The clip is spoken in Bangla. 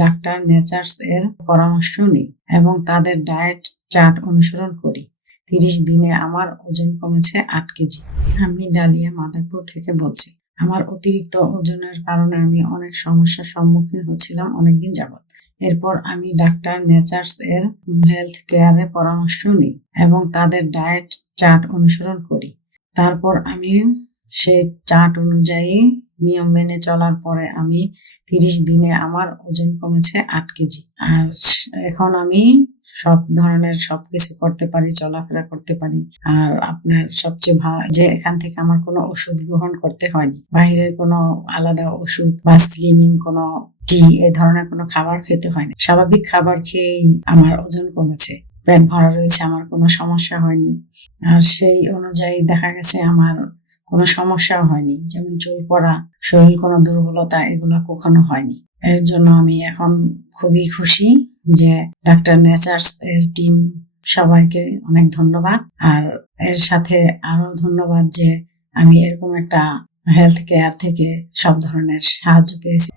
ডাক্তার নেচার্স এর পরামর্শ নিই এবং তাদের ডায়েট চার্ট অনুসরণ করি। 30 দিনে আমার ওজন কমেছে 8 কেজি। আমি ডালিয়া মাদারপুর থেকে বলছি। আমার অতিরিক্ত ওজনের কারণে আমি অনেক সমস্যার সম্মুখীন হচ্ছিলাম অনেকদিন যাবত। এরপর আমি ডাক্তার নেচার্স এর হেলথ কেয়ারের পরামর্শ নিই এবং তাদের ডায়েট চার্ট অনুসরণ করি। তারপর আমি সেই চার্ট অনুযায়ী নিয়ম মেনে চলার পরে আমি 30 দিনে আমার ওজন কমেছে 8 কেজি। আর এখন আমি সব ধরনের সবকিছু করতে পারি, চলাফেরা করতে পারি। আর আপনার সবচেয়ে ভালো যে এখান থেকে আমার কোনো ওষুধ গ্রহণ করতে হয়নি, বাইরের কোনো আলাদা ওষুধ বা স্লিমিং কোনো টি এ ধরনের কোনো খাবার খেতে হয়নি। স্বাভাবিক খাবার খেয়েই আমার ওজন কমেছে, পেট ভরা রয়েছে, আমার কোনো সমস্যা হয়নি। আর সেই অনুযায়ী দেখা গেছে আমার কোনো সমস্যাও হয়নি, যেমন চুল পড়া, শরীর কোনো দুর্বলতা, এগুলো কখনো হয়নি। এর জন্য আমি এখন খুবই খুশি যে ডাক্তার নেচার্স এর টিম সবাইকে অনেক ধন্যবাদ। আর এর সাথে আরো ধন্যবাদ যে আমি এরকম একটা হেলথ কেয়ার থেকে সব ধরনের সাহায্য পেয়েছি।